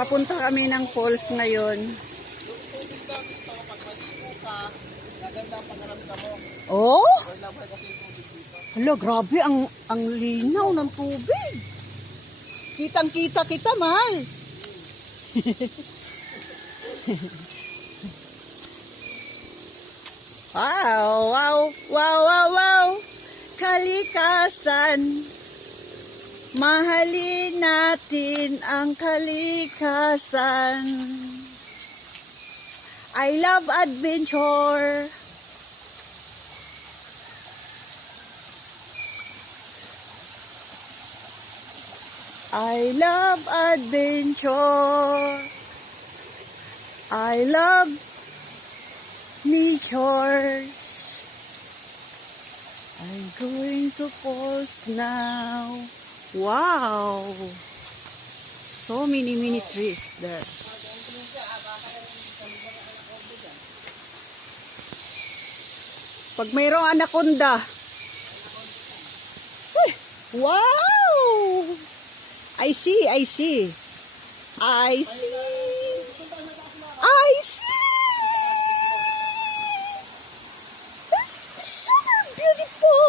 Papunta kami ng falls ngayon. Oh? Hala, grabe ang linaw ng tubig. Kitang-kita kita, mahal. Wow, wow, wow, wow, wow. Kalikasan. Mahalin natin ang kalikasan. I love adventure. I love adventure. I love natures. I'm going to falls now. Wow! So many trees there. Pag mayroong anaconda. Uy! Wow! I see. I see. I see. It's super beautiful.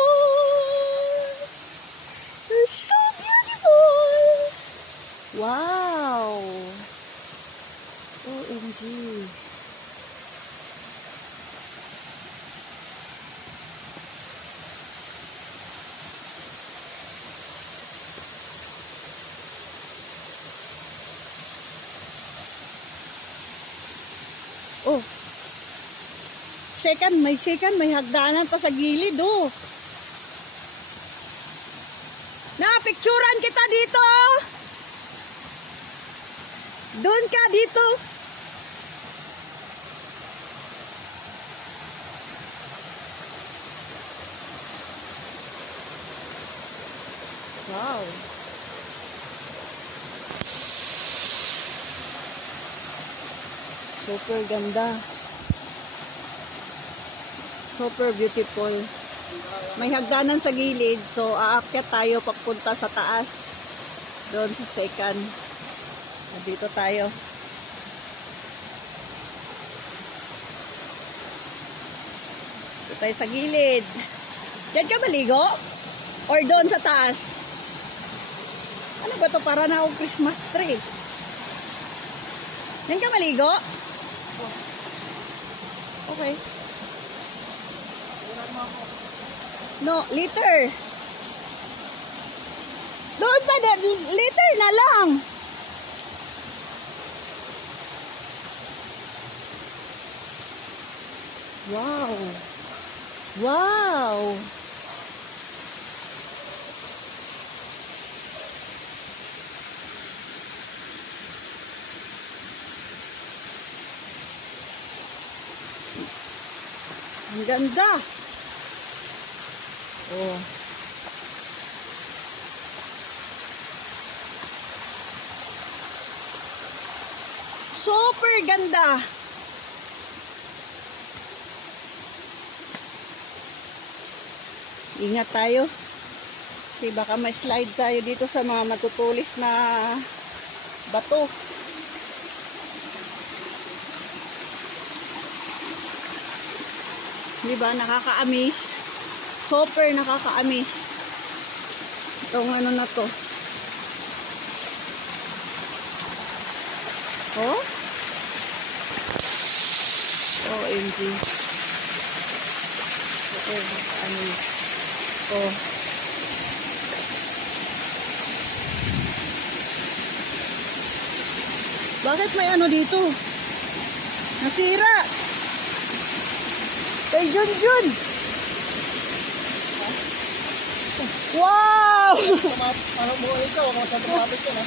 It's so beautiful. Wow. OMG. Oh. May hagdanan pa sa gilid, oh. Napicturan kita dito. Doon ka dito. Wow. Super ganda. Super beautiful. May hagdanan sa gilid, so aakyat tayo papunta sa taas. Doon sa second. Dito tayo. Dito tayo sa gilid. Diyan ka maligo? Or doon sa taas? Ano ba to? Para na akong Christmas tree. Diyan ka maligo? Okay. No, liter. Doon pa, liter na lang. Wow. Wow. Ang ganda. Oh. Super ganda. Ingat tayo. Kasi baka may slide tayo dito sa mga matutulis na bato. Diba? Nakaka-amaze. Super nakaka-amaze. Itong ano na to. Oh? OMG. Super nakaka-amaze. Oh. Bakit may ano dito? Nasira. Kay Junjun. Wow! Parang buhay ka, huwag sa traffic ka na.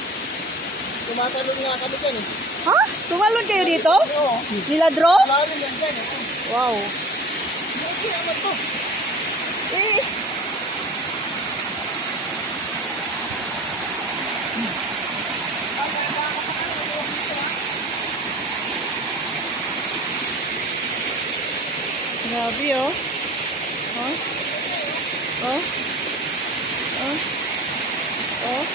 Tumatalon nga kami dyan eh. Ha? Tumalon kayo dito? Oo. Niladro? Malalim yan dyan eh. Wow. Okay, amat to. Eh. Grabe oh. Oh. Oh. Oh. Oh.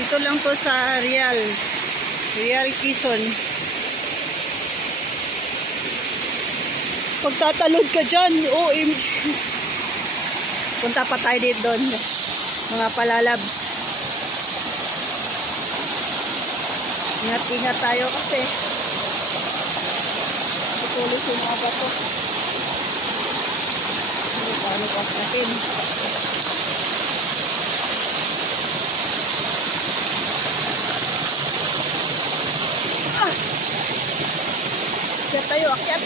Dito lang to sa Real Quezon. Pagtatalod ka dyan, OMG. Punta pa tayo dito doon, mga palalabs. Ingat-ingat tayo kasi tutulis yung mga bato. Hindi paano pa sa akin. Akyat tayo, akyat.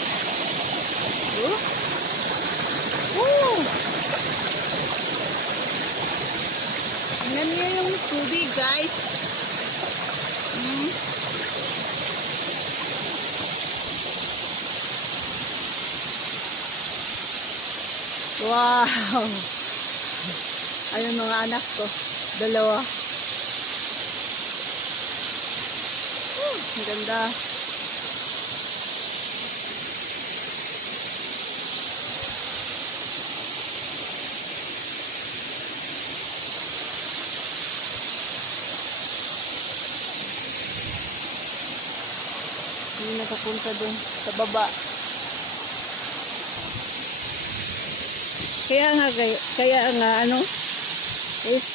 Tingnan niyo yung tubig, guys. Wow! Ayun mga anak ko. Dalawa. Ang ganda. Hindi nakapunta dun sa baba. Kaya nga ano is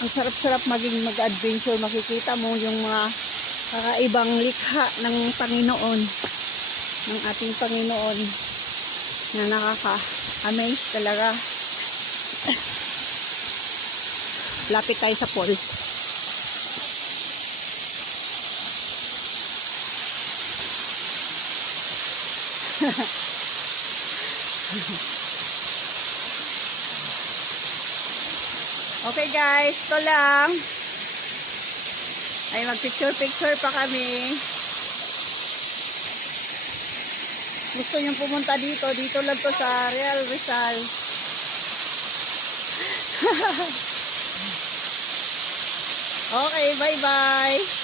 ang sarap-sarap maging mag-adventure. Makikita mo yung mga kakaibang likha ng Panginoon, ng ating Panginoon, na nakaka-amaze talaga. Lapit tayo sa falls. Okay guys, ito lang. Ay mag-picture pa kami. Gusto nyo pumunta dito, dito lang to sa Real Rizal. Okay, bye-bye.